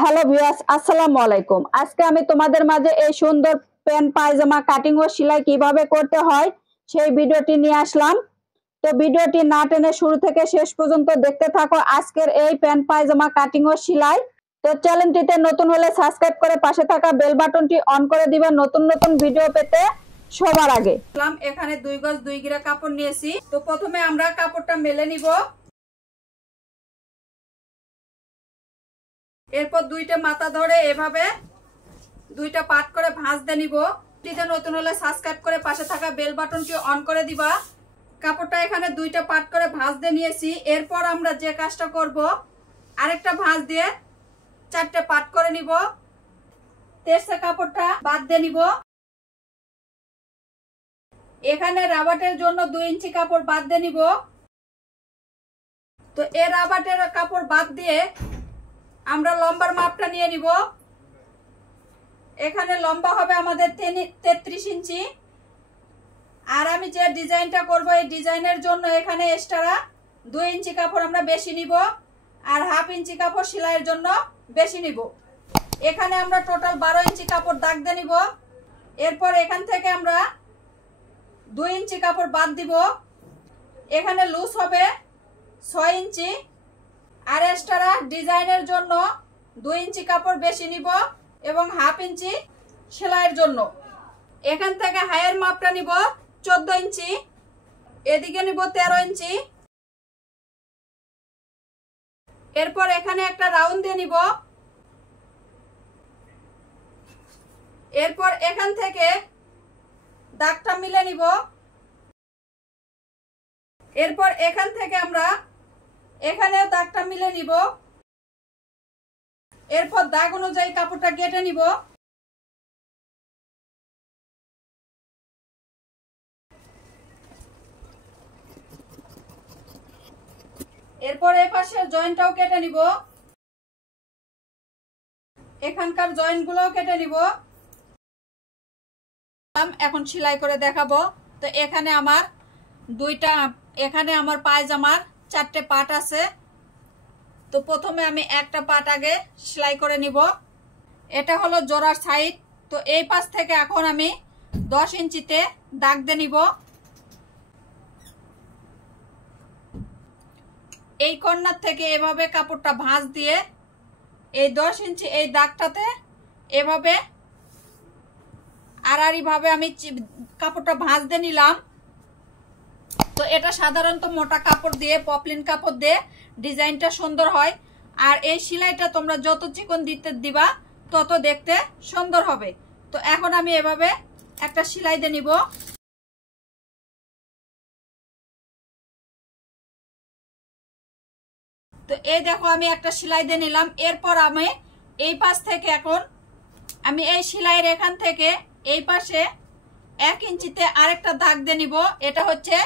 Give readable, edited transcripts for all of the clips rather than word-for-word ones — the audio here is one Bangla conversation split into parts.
হ্যালো ভিউয়ার্স, আসসালামু আলাইকুম। আজকে আমি তোমাদের মাঝে এই সুন্দর প্যান্ট পায়জামা কাটিং ও সেলাই কিভাবে করতে হয় সেই ভিডিওটি নিয়ে আসলাম। তো ভিডিওটি না টেনে শুরু থেকে শেষ পর্যন্ত দেখতে থাকো আজকের এই প্যান্ট পায়জামা কাটিং ও সেলাই। তো চ্যানেলটিতে নতুন হলে সাবস্ক্রাইব করে পাশে থাকা বেল বাটনটি অন করে দিবেন নতুন নতুন ভিডিও পেতে সবার আগে। এখানে 2 গজ 2 গিরা কাপড় নিয়েছি। তো প্রথমে আমরা কাপড়টা মেলে নিব। এরপর দুইটা মাথা ধরে এভাবে দুইটা পাট করে ভাঁজ দিয়ে নিব। চ্যানেলটিতে নতুন হলে সাবস্ক্রাইব করে পাশে থাকা বেল বাটনটি অন করে দিবা। কাপড়টা এখানে দুইটা পাট করে ভাঁজ দিয়ে নিয়েছি। এরপর আমরা যে কাজটা করব, আরেকটা ভাঁজ দিয়ে 4টে পাট করে নিব। তেরসা কাপড়টা বাদ দিয়ে নিব। এখানে রাবাটের জন্য 2 ইঞ্চি কাপড় বাদ দিয়ে নিব। তো এই রাবাটের কাপড় বাদ দিয়ে আমরা লম্বার মাপটা নিয়ে নিব। এখানে লম্বা হবে আমাদের 33 ইঞ্চি। আর আমি যে ডিজাইনটা করব এই ডিজাইনের জন্য এখানে এক্সট্রা 2 ইঞ্চি কাপড় আমরা বেশি নিব আর হাফ ইঞ্চি কাপড় সেলাইয়ের জন্য বেশি নিব। এখানে আমরা টোটাল 12 ইঞ্চি কাপড় দাগ দিয়ে নিব। এরপর এখান থেকে আমরা 2 ইঞ্চি কাপড় বাদ দিব। এখানে লুজ হবে 6 ইঞ্চি আর এক্সট্রা ডিজাইনের জন্য 2 ইঞ্চি কাপড় বেশি নিব এবং হাফ ইঞ্চি সেলাইয়ের জন্য। এখান থেকে হাইয়ের মাপটা নিব 14 ইঞ্চি, এদিকে নিব 13 ইঞ্চি। এরপর এখানে একটা রাউন্ড দিয়ে নিব। এরপর এখান থেকে দাগটা মিলে নিব। এরপর এখান থেকে আমরা এখানেও দাগটা মিলে নিব। এরপর দাগ অনুযায়ী কাপড়টা কেটে নিব। এরপর এই পাশে জয়েন্টটাও কেটে নিব। এখানকার জয়েন্টগুলোও কেটে নিব। এখন সেলাই করে দেখাবো। তো এখানে আমার পায়জামার 4টে পাট আছে। তো প্রথমে আমি একটা পাট আগে সেলাই করে নিব। এটা হলো জোড়ার সাইড। তো এই পাশ থেকে এখন আমি 10 ইঞ্চিতে দাগ দিয়ে নিব। এই কর্নার থেকে এভাবে কাপড়টা ভাঁজ দিয়ে এই 10 ইঞ্চি এই দাগটাতে এভাবে আড়াআড়ি ভাবে আমি কাপড়টা ভাঁজ দিয়ে নিলাম। তো এটা সাধারণত মোটা কাপড় দিয়ে, পপলিন কাপড় দিয়ে ডিজাইনটা সুন্দর হয়। আর এই সেলাইটা তোমরা যত চিকন দিবা তত দেখতে সুন্দর হবে। তো এখন আমি এভাবে একটা সেলাই দিয়ে নিব। তো এই দেখো আমি একটা সেলাই দিয়ে নিলাম। এরপর আমি এই পাশ থেকে এখন আমি এই সেলাইয়ের এখান থেকে এই পাশে 1 ইঞ্চিতে আরেকটা দাগ দিয়ে নিব। এটা হচ্ছে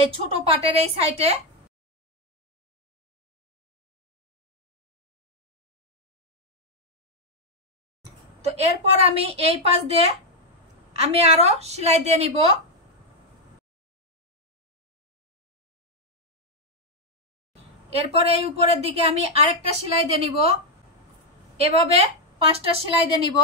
এই ছোট পাটের এই সাইডে। তো এরপর আমি এই পাশ দিয়ে আমি আরো সেলাই দিয়ে নিব। এরপর এই উপরের দিকে আমি আরেকটা সেলাই দিয়ে নিব। এভাবে 5টা সেলাই দিয়ে নিব।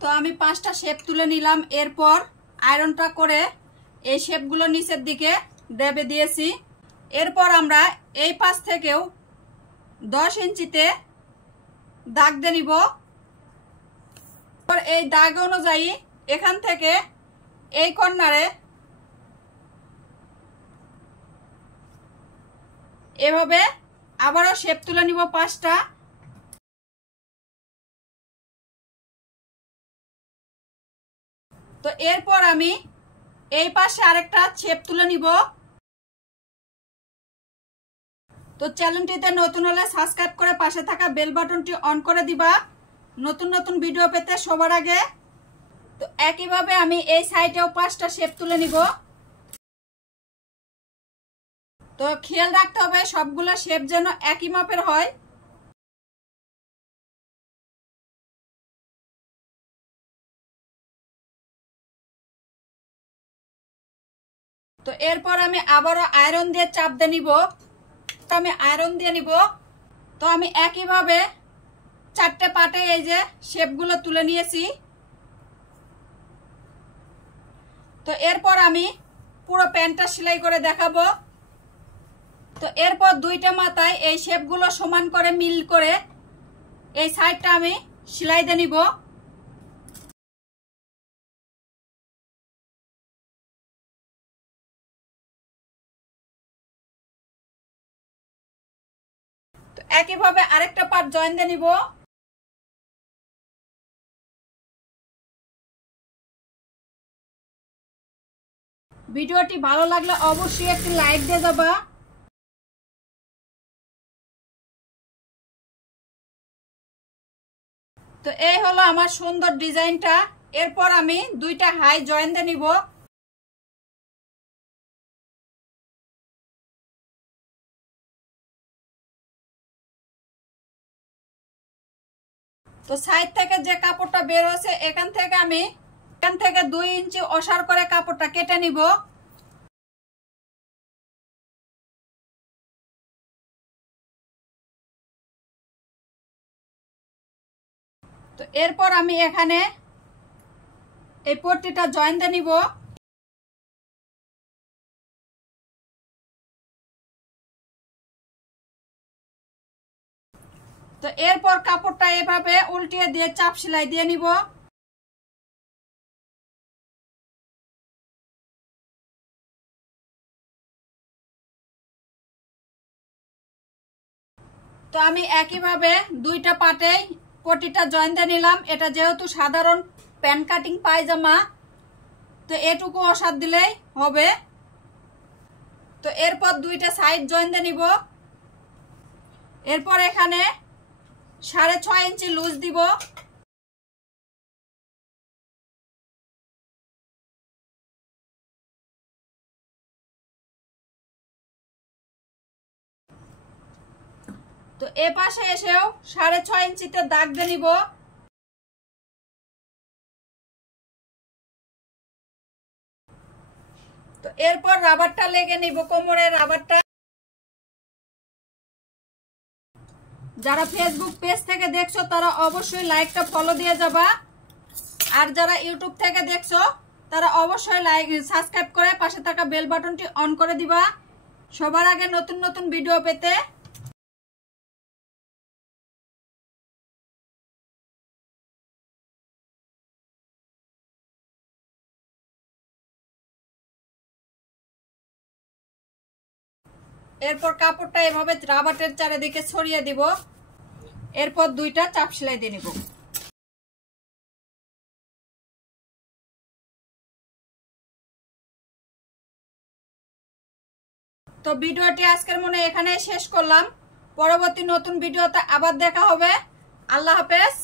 তো আমি 5টা শেপ তুলে নিলাম। এরপর আয়রনটা করে এই শেপগুলো নিচের দিকে দেবে দিয়েছি। এরপর আমরা এই পাশ থেকেও 10 ইঞ্চিতে দাগ দিয়ে নিব। এই দাগ অনুযায়ী এখান থেকে এই কর্নারে এভাবে আবারও শেপ তুলে নিব 5টা। তো এরপর আমি এই পাশে আরেকটা শেপ তুলে নিব। তো চ্যানেলটিতে নতুন হলে সাবস্ক্রাইব করে পাশে থাকা বেল বাটনটি অন করে দিবা নতুন নতুন ভিডিও পেতে সবার আগে। তো একইভাবে আমি এই সাইডেও 5টা শেপ তুলে নিব। তো খেয়াল রাখতে হবে সবগুলো শেপ যেন একই মাপের হয়। তো এরপর আমি আবারও আয়রন দিয়ে চাপ দিয়ে নিব। আমি আয়রন দিয়ে নিব। তো আমি একইভাবে 4টে পাটে এই যে শেপগুলো তুলে নিয়েছি। তো এরপর আমি পুরো প্যান্টটা সেলাই করে দেখাবো। তো এরপর 2টা মাথায় এই শেপগুলো সমান করে মিল করে এই সাইডটা আমি সেলাই দিয়ে নিব। তো একইভাবে আরেকটা পার্ট জয়েন দিয়ে নিব। ভিডিওটি ভালো লাগলে অবশ্যই একটি লাইক দিয়ে যাবা। তো এই হলো আমার সুন্দর ডিজাইনটা। এরপর আমি 2টা হাই জয়েন দিয়ে নিব। তো সাইড থেকে যে কাপড়টা বের হচ্ছে এখান থেকে 2 ইঞ্চি অসার করে কাপড়টা কেটে নিব। তো এরপর আমি এখানে এই পট্টিটা জয়েন দিয়ে নিব। তো এরপর কাপড়টা এভাবে উল্টিয়ে দিয়ে চাপ সেলাই দিয়ে নিব। তো আমি একইভাবে 2টা পাটে পট্টিটা জয়েন দিয়ে নিলাম। এটা যেহেতু সাধারণ প্যান্ট কাটিং পায়জামা, তো এটুকু অসার দিলেই হবে। তো এরপর 2টা সাইড জয়েন দিয়ে নিব। এরপর এখানে 6.5 ইঞ্চি লুজ দিব। তো এ পাশে এসেও 6.5 ইঞ্চিতে দাগ দিয়ে নিব। তো এরপর রাবারটা লেগে নিব, কোমরের রাবারটা। যারা ফেসবুক পেজ থেকে দেখছো তারা অবশ্যই লাইকটা ফলো দিয়ে যাবা। আর যারা ইউটিউব থেকে দেখছো তারা অবশ্যই লাইক সাবস্ক্রাইব করে পাশে থাকা বেল বাটনটি অন করে দিবা সবার আগে নতুন নতুন ভিডিও পেতে। এরপর কাপড়টা এভাবে রাবারের চারিদিকে ছড়িয়ে দিব। এরপর 2টা চাপ সেলাই দিয়ে নিব। তো ভিডিওটি আজকের মনে এখানে শেষ করলাম। পরবর্তী নতুন ভিডিওতে আবার দেখা হবে। আল্লাহ হাফেজ।